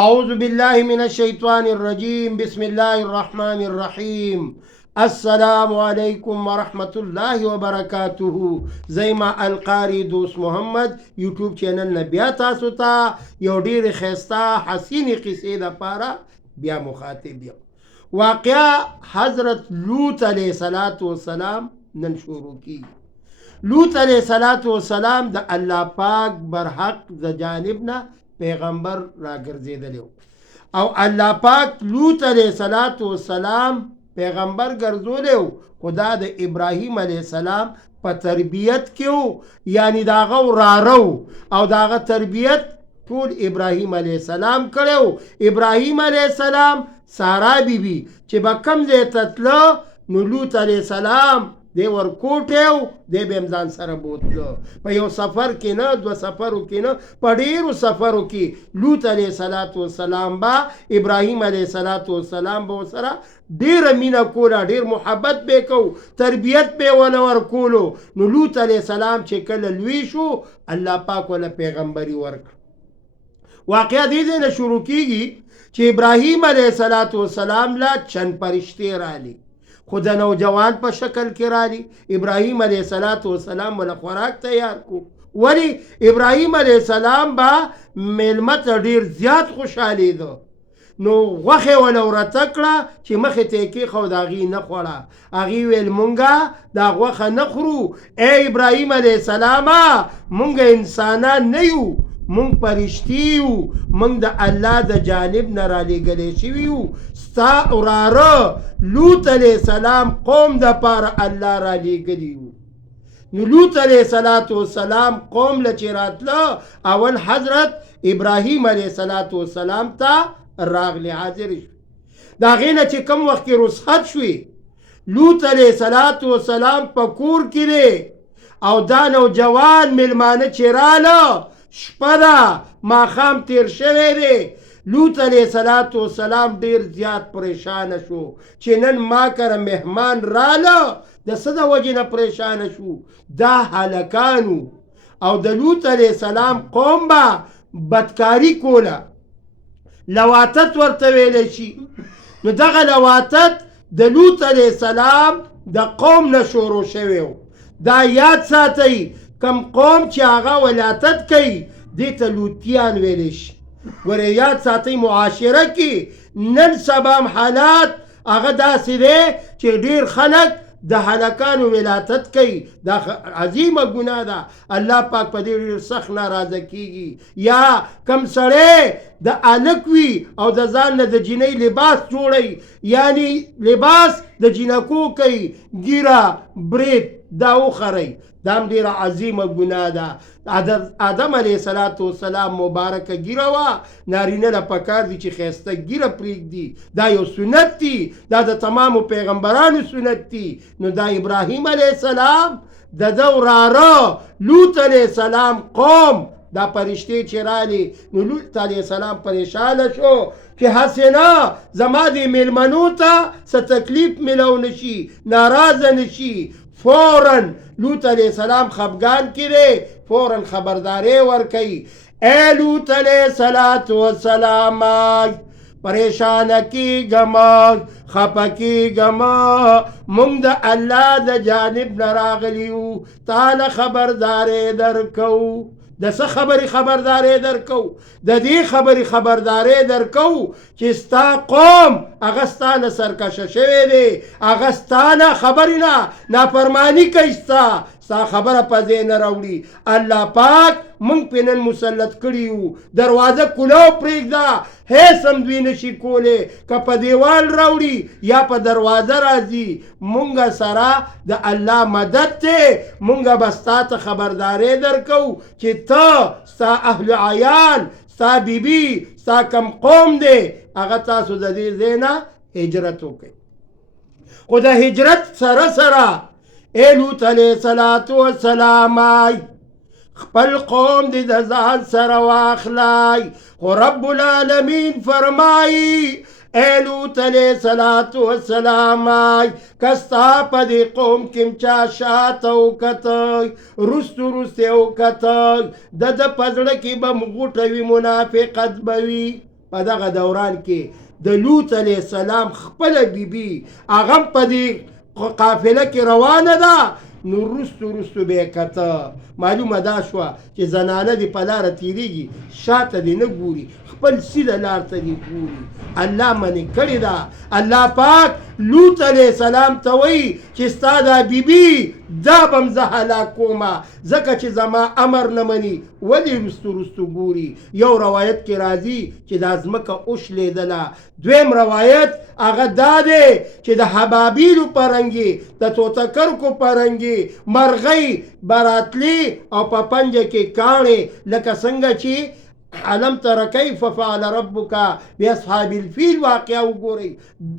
أعوذ بالله من الشيطان الرجيم. بسم الله الرحمن الرحيم. السلام عليكم ورحمة الله وبركاته. زي ما القاري دوست محمد يوتيوب چینل نه بیا تاسو ته یو ډېرې ښایسته حسینې قصې دپاره بیا مخاطب یم. واقعا حضرت لوط علیه السلام نن شروع کیږي. لوط علیه السلام د الله پاک برحق د جانب نه پیغمبر را ګرځېدلی او الله پاک لوط علیه السلام پیغمبر ګرځولی و، خو دا د ابراهیم علیه السلام په تربیت کې و، یعنی د هغه وراره او د هغه تربیت ټول ابراهیم علیه السلام کړی و. ابراهیم علیه السلام سارا بیبي چې به کوم ځای ته تله نو لوط علیه السلام دی ورکوټی و، دی به هم ځان سره بوتله. په یو سفر کې نه، دوه سفرو کې نه، په ډېرو سفرو کې لوط علیه السلام به ابراهیم علیه السلام به ورسره ډېره مینه کوله، ډېر محبت به یې کو، تربیت به یې ونه ورکولو. نو لوط علیه السلام چې کله لوی شو الله پاک وله پیغمبري ورکړه. واقعه دې ځای نه شروع کېږي چې ابراهیم علیه السلام له چند پرشتې رالی، خو د نوجوان په شکل کې رالی. ابراهیم علیه السلام وله خوراک تیار کو. ولی ابراهیم علیه السلام به میلمه ته ډېر زیات خوشحالېده، نو غوښې وله ورته کړه چې مخې ته یې کېښود، هغې نه خوړه. هغې ویل مونږه دا غوښه نه خورو. ای ابراهیم علیه السلامه، مونږ انسانان نه یو، مونږ پرشتي یو، مونږ د الله د جانب نه رالیږلی شوي یو. ستا وراره لوط علیه السلام قوم دپاره الله رالیږلی یو. نو لوط علیه السلام قوم له چې راتله، اول حضرت ابراهیم علیه السلام ته راغلی، حاضر شو. د هغې نه چې کوم وخت کې رخصت شوي، لوط علیه السلام په کور کې دی او دا نوجوان میلمانه چې راله، شپه ده، ماښام تیر شوی دی. لوط علیه السلام ډېر زیات پریشانه شو چې نن ما کره مهمان راله. د څه د وجې نه پریشانه شو؟ دا هلکانو او د لوط علیه السلام قوم به بدکاري کوله، لواتت ورته ویلی شي. نو دغه لواتت د لوط علیه السلام د قوم نه شروع شوی و. دا یاد ساتئ، کم قوم چې هغه ولاتت کوي دې ته لوطیان ویلی شي. ورې یاد ساتئ، معاشره کې نن سبا حالات هغه داسې دی چې ډېر خلک د هلکانو ولاتت کوي. دا عظیمه ګناه ده، الله پاک په دې ډېر سخت ناراضه کېږي. یا کم سړی د هلک وي او د ځان نه د جینۍ لباس جوړوي، یعنی لباس د جینکو کوي، ګیره برید دا وخرئ، دا هم ډېره عظیمه ګناه ده. آدم علیه السلام مبارکه ګیره وه، نارینه له پکار دي چې ښایسته ګیره پرېږدي، دا یو سنت دی، دا د تمامو پیغمبرانو سنت دی. نو دا ابراهیم علیه السلام د ده وراره لوط علیه السلام قوم دا پرشتې چې رالی، نو لوط علیه السلام پریشانه شو چې هسې نه زما دې میلمنو ته څه تکلیف میلو نشي، ناراضه نشي. فوراً لوط علیه السلام خفګان کې دی، فوراً خبرداری ورکوي، ای لوط علیه السلام پریشانه کېږم، خفه کېږم، مونږ د الله د جانب نه راغلي یو، تاله خبرداری درکوو. د څه خبرې خبرداری درکو؟ د دې خبرې خبرداری درکو چې ستا قوم هغه ستا نه سرکشه شوی دی، هغه ستا نه خبرې نه نافرماني کوي، ستا خبره په ځای نه راوړي. الله پاک مونږ پې نن مسلط کړي یو، دروازه کولو پرېږده، هیڅ هم دوی نشي کولی، که په دیوال راوړي یا په دروازه راځي، مونږ سره د الله مدد دی. مونږ به ستا ته خبرداری درکو چې ته، ستا اهل عیال، ستا بیبي، ستا کم قوم دی، هغه تاسو د دې ځای نه هجرت وکړئ. خو د هجرت سره سره ای لوط علیه السلام خپل قوم دې د ځان سره واخلئ. خو رب العالمین فرمایي ای لوط علیه السلام که ستا په دې قوم کې چا شاته وکتی، رستو رستې وکتی، د ده په زړه کې به غوټه وي، منافقت به وي. په دغه دوران کې د لوط علیه السلام خپله بیبي هغه هم په دې قافله کې روانه ده. نو رستو به یې کته، معلومه دا شوه چې زنانه دې په لاره تېرېږي شاته دې نه ګوري، خپل سیده لار ته دې ګوري. الله منې کړې ده. الله پاک لوط علیه السلام ته وایي چې ستا دا بیبي دا به هم زه هلاک کومه ځکه چې زما امر نه مني. ولې رستو ګوري؟ یو روایت کې راځي چې دا ځمکه وشلېدله. دویم روایت هغه دا دی چې د حبابیلو پرنګې د توتکرکو پرنګې مرغۍ براتلی او په پنجه کې کاڼې لکه څنګه چې علم تر کیف فعل ربک باصحاب الفیل واقعه وګورئ.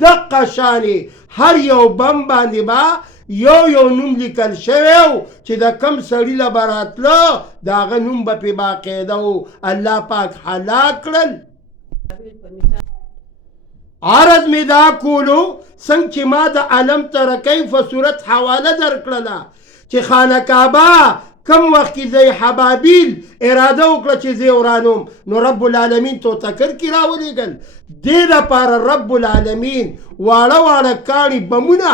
دقه شانې هر یو بم باندې به یو نوم لیکل شوی و چې د کم سړي له به راتله د هغه نوم به پې باقاعده و. الله پاک هلاک کړل. عرض می دا کولو څنګه چې ما د علم تر کیف صورت حواله درکړله چې خانه کعبه کم وخت کې زی حبابیل اراده وکړه چې زی ورانوم، نو رب العالمین توتکر کې راولېږل. دې دپاره رب العالمین واړه کاڼي بمونه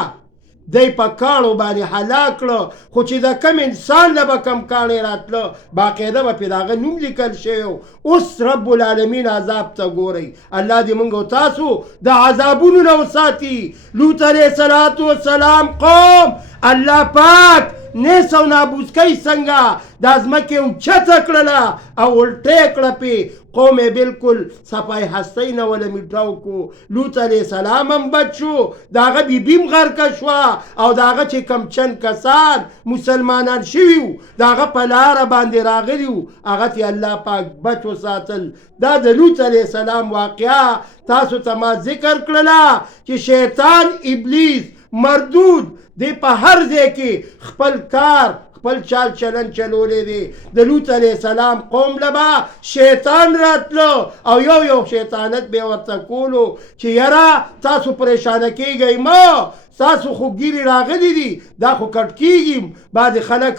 دی په کاڼو باندې هلاک کړه. خو چې د کم انسان له به کم کاڼې راتله باقاعده به پې د هغه نوم لیکل شوی. اوس رب العالمین عذاب ته ګورئ. الله دې موږ او تاسو د عذابونو نه وساتي. لوط علیه السلام قوم الله پاک نیس او نابوسکۍ څنګه دا ځمکې اوچته کړله او الټې کړه پې. قوم یې بلکل صفای هستۍ نه وله میټاو کو. لوط علیه السلام هم بچ شو، د هغه بیبي هم غرقه شوه او د هغه چې کم چند کسان مسلمانان شوي وو د هغه په لاره باندې راغلي وو هغه ته الله پاک بچ وساتل. دا د لوط علیه السلام واقعه تاسو ته ما ذکر کړله چې شیطان ابلیس مردود دی په هر ځای کې خپل کار خپل چال چلن چلولی دی. د لوط علیه السلام قوم لبا شیطان راتلو او یو شیطانت به ورته کولو چې یاره تاسو پریشانه کیږئ ما، تاسو خو ګیرې راغلی دي دا خو کټ کېږي. بعضې خلک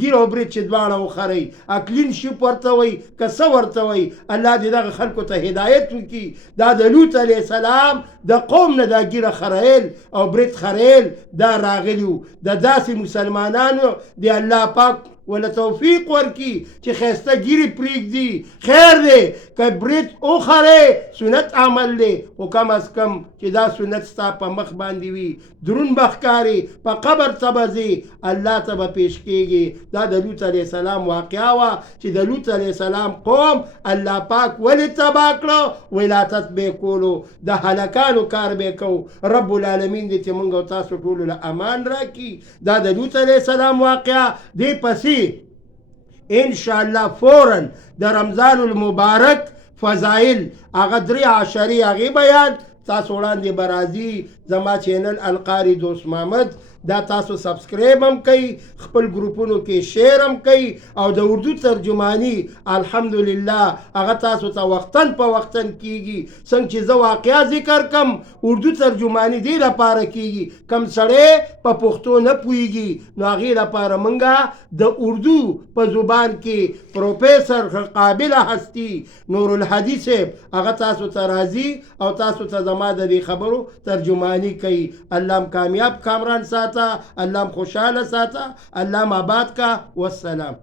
ګیر او برید چې دواړه وخرئ اکلین شیپ ورته وایي که څه ورته وایي. الله دې دغه خلکو ته هدایت وکړي. دا د لوط علیه السلام د قوم نه دا ګیره خرایل او برید خرایل دا راغلي وو. د داسې مسلمانانو د الله پاک ولا توفیق ورکی چې خیسته ګیری پریږدي. خیر دی که برید وخرې سنت عمل دی، خو کم از کم چې دا سنت ستا په مخ باندې وي درون به ښکاري، په قبر ته به ځې الله ته به پیش کېږي. دا د لوط علیه السلام واقعه وه چې د لوط علیه السلام قوم الله پاک ولې تباه کړه. ولادت به یې کولو، د هلکانو کار به یې کو. رب العالمین دې چې موږ او تاسو ټولو له امان راکړي. دا د لوط علیه السلام واقعه دې پسې ان شاء الله فوراً د رمضان المبارک فضائل هغه 3 عشرې هغې بیان تاسو وړاندې به راځي. زما چینل القاري دوست محمد دا تاسو سبسکرایب هم کوي، خپل ګروپونو کې شیر هم کوي او د اردو ترجمانی الحمدلله هغه تاسو ته وختن په وختن کیږي. څنګه چې زه واقعا ذکر کم اردو ترجمانی دې لپاره کیږي کم سړی په پښتو نه پوهیږي نو هغې لپاره موږ د اردو په زبان کې پروفیسر قابله هستی نور الهدی صاحب هغه تاسو ته راځي او تاسو ته زما د دې خبرو ترجمانی کوي. الله کامیاب کامران ساته، الله خوشحاله ساته، الله آباد کا. والسلام.